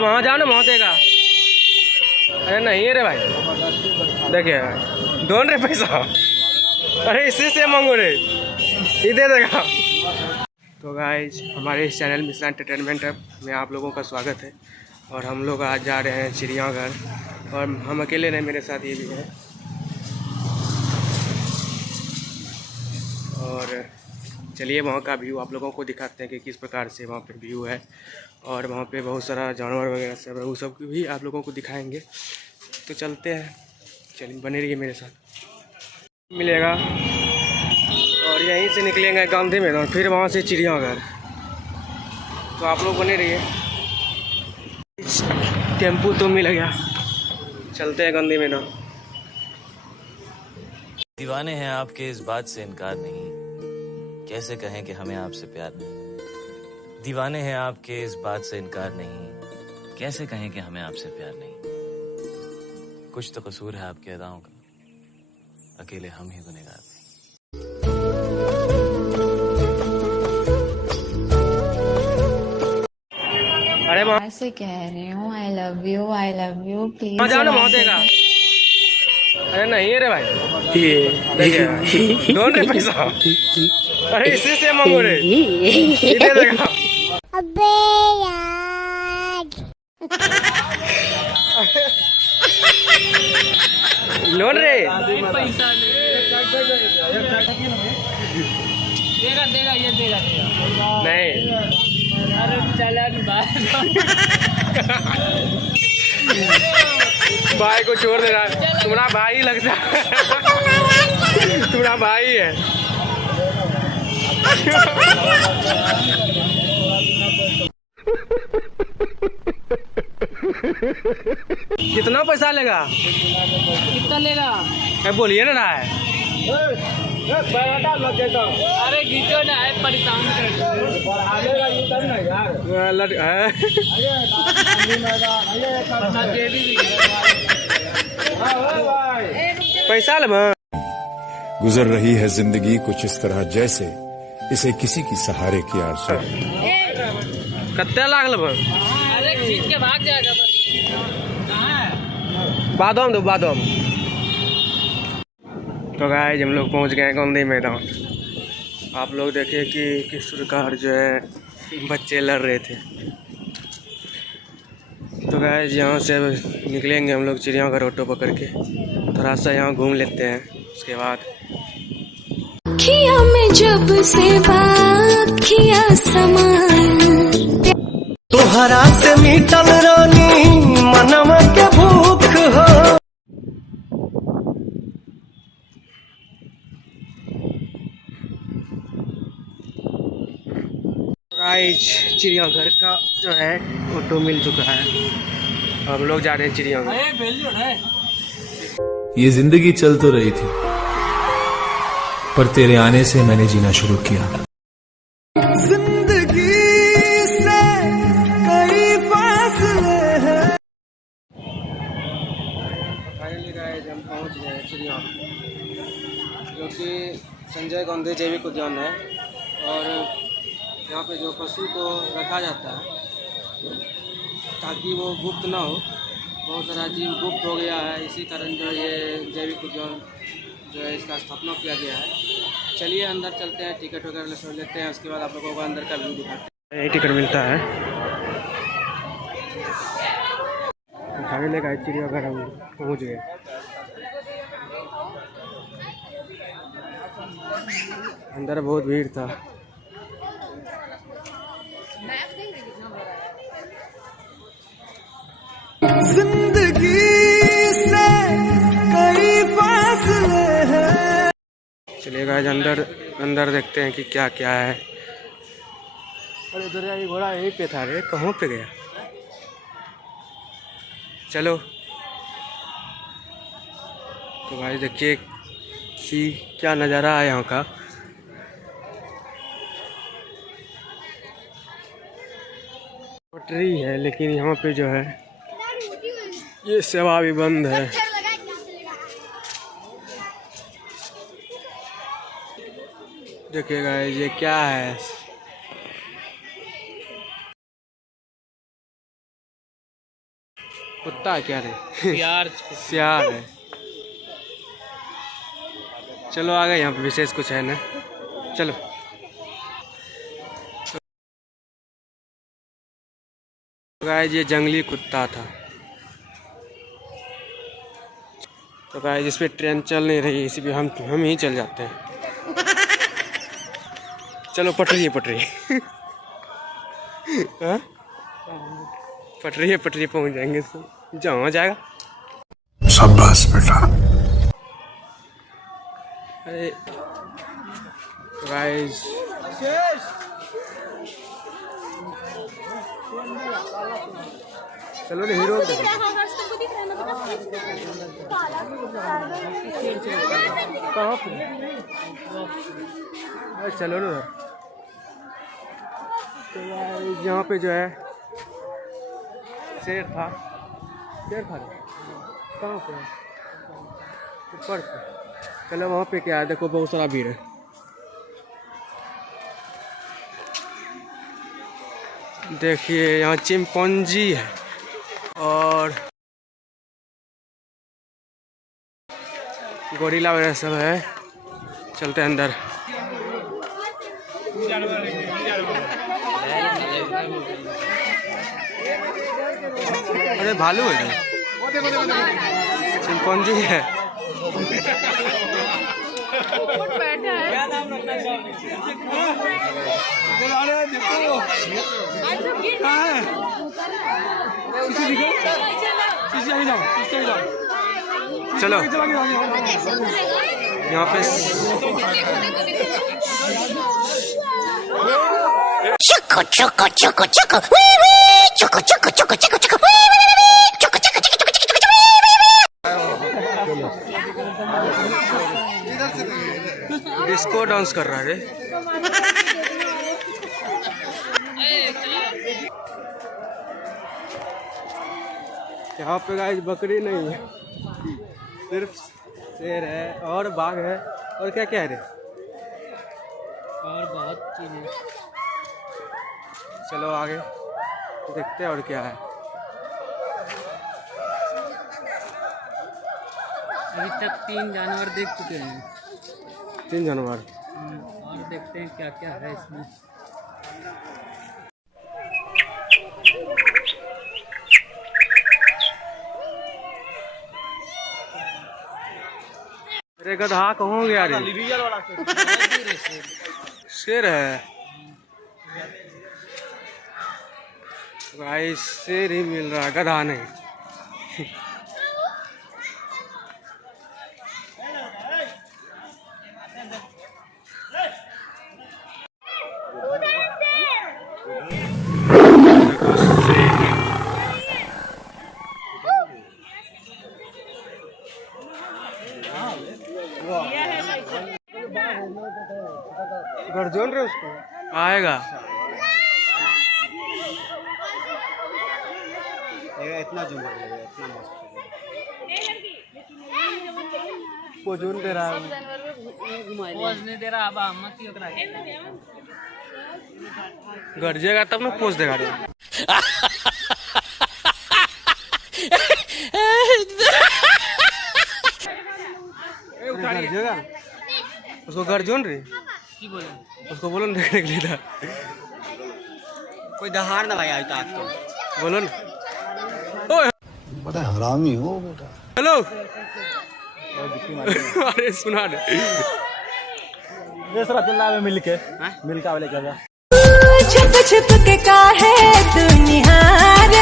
वहाँ जाओ ना, वहाँ देगा। अरे नहीं है रे भाई, देखिए ढूंढ रहे पैसा। अरे इसी से मांगो रे, ये दे देगा। तो गाइज हमारे इस चैनल मिश्रा एंटरटेनमेंट में आप लोगों का स्वागत है। और हम लोग आज जा रहे हैं चिड़ियाघर, और हम अकेले नहीं, मेरे साथ ये भी है। और चलिए वहाँ का व्यू आप लोगों को दिखाते हैं कि किस प्रकार से वहाँ पे व्यू है। और वहाँ पे बहुत सारा जानवर वगैरह सब है, वो सब भी आप लोगों को दिखाएंगे। तो चलते हैं, चलिए बने रहिए मेरे साथ। मिलेगा और यहीं से निकलेंगे गांधी मैदान, फिर वहाँ से चिड़ियाघर। तो आप लोग बने रहिए। टेम्पू तो मिल गया, चलते हैं गांधी मैदान। दीवाने हैं आपके इस बात से इनकार नहीं, कैसे कहें कि हमें आपसे प्यार नहीं। दीवाने हैं आपके इस बात से इनकार नहीं, कैसे कहें कि हमें आपसे प्यार नहीं। कुछ तो कसूर है आपके अदाओं का, अकेले हम ही गुनहगार थे। अरे ऐसे कह रही हूँ आई लव यू प्लीज। जाओ ना, वहाँ देगा। अरे नहीं है रे भाई, ये देखिए ढूंढ रहे पैसा। अरे इसी से मांगो रे, ये दे देगा। अबे यार लोन रे पैसा देगा ये देगा नहीं। अरे चला भाई को छोड़ दे रहा है, तुम्हारा भाई लगता है। तुम्हारा भाई है। कितना पैसा लेगा? कितना लेगा? बोलिए ना रहा है। अरे गीतो ना है, परेशान पैसा ले। गुजर रही है जिंदगी कुछ इस तरह जैसे इसे किसी की सहारे की आस। कत्ते लाख लब? अरे खींच के भाग जाएगा बस। बादाम दो, बादाम। तो गाइस हम लोग पहुंच गए गांधी मैदान। आप लोग देखिए कि किस प्रकार जो है बच्चे लड़ रहे थे। तो गाइस यहाँ से निकलेंगे हम लोग चिड़ियाघर ऑटो पकड़ के, थोड़ा सा यहाँ घूम लेते हैं। उसके बाद खिया में जब से बाखिया समान तोहरा से मीटल रानी मनम के भूख हो। गाइस चिड़ियाघर का जो है ऑटो मिल चुका है, हम लोग जा रहे हैं चिड़ियाघर। ये जिंदगी चल तो रही थी, पर तेरे आने से मैंने जीना शुरू किया। जिंदगी से कई फासले हैं। फाइनली गाइस हम पहुंच गए चिड़ियाघर, जो कि संजय गांधी जैविक उद्यान है। और यहाँ पे जो पशु को रखा जाता है ताकि वो गुप्त ना हो, बहुत सारा जीव गुप्त हो गया है, इसी कारण जो ये जैविक उद्यान जो है इसका स्थापना किया गया है। चलिए अंदर चलते हैं, टिकट वगैरह समझ लेते हैं, उसके बाद आप लोगों को अंदर का व्यू दिखाते हैं। यही टिकट मिलता है। फाइनली गाइस चिड़ियाघर हम पहुँच गए। अंदर बहुत भीड़ था। जिंदगी से कई फासले हैं। चलिए गाइस अंदर देखते हैं कि क्या क्या है। अरे इधर ये घोड़ा यहीं पे था रे, कहाँ पे गया? चलो तो भाई देखिए कि क्या नज़ारा है यहाँ का। पटरी है लेकिन यहाँ पे जो है ये सेवा भी बंद है। देखिएगा ये क्या है। कुत्ता है क्या रे? यार सियार है। चलो आ गए, यहाँ पे विशेष कुछ है ना, चलो। गाइस ये जंगली कुत्ता था। तो गाइस इस पे ट्रेन चल नहीं रही, इसी पे हम ही चल जाते हैं। चलो पटरी है पटरी। हाँ? पटरी पहुंच जाएंगे तो जहाँ जाएगा। शाबाश बेटा। अरे गाइस चलो ना हीरो कहाँ पे? अरे चलो ना। तो गाइस यहाँ पे जो है शेर था कहाँ पे? ऊपर पे। चलो वहाँ पे क्या है, देखो बहुत सारा भीड़ है। देखिए यहाँ चिंपैंजी है और गोरिल्ला वगैरह सब है। चलते हैं अंदर। अरे भालू है, चिंपैंजी है। चलो यहाँ पे Choco, choco, choco, choco. Choco, choco, choco, choco, choco. Choco, choco, choco, choco, choco, choco. Disco dance कर रहा है रे। यहाँ पे गाइस बकरी नहीं है, सिर्फ शेर है और बाघ है और क्या क्या है रे, और बहुत चीजें। चलो आगे देखते हैं और क्या है। अभी तक 3 जानवर देख चुके हैं। 3 जानवर। और देखते हैं क्या क्या है इसमें। अरे गधा कहाँ गया रे? शेर है गाइस, शेर ही मिल रहा है, गधा नहीं। गर्जन रे उसको आएगा। इतना जूम इतना मस्त पोजून दे रहा है, पोज नहीं दे रहा। अब मत ही ओकरा गरजेगा तब ना पोज देगा रे। गरजेगा उसको, गर्जन रे की बोले, उसको बोलो ना देखने के लिए था। कोई दहाड़ ना भाई आज तक तो बोलो ना। बड़ा हरामी हो बेटा। हेलो। अरे सुना दे मिलके छुप छुप के का है तू निहार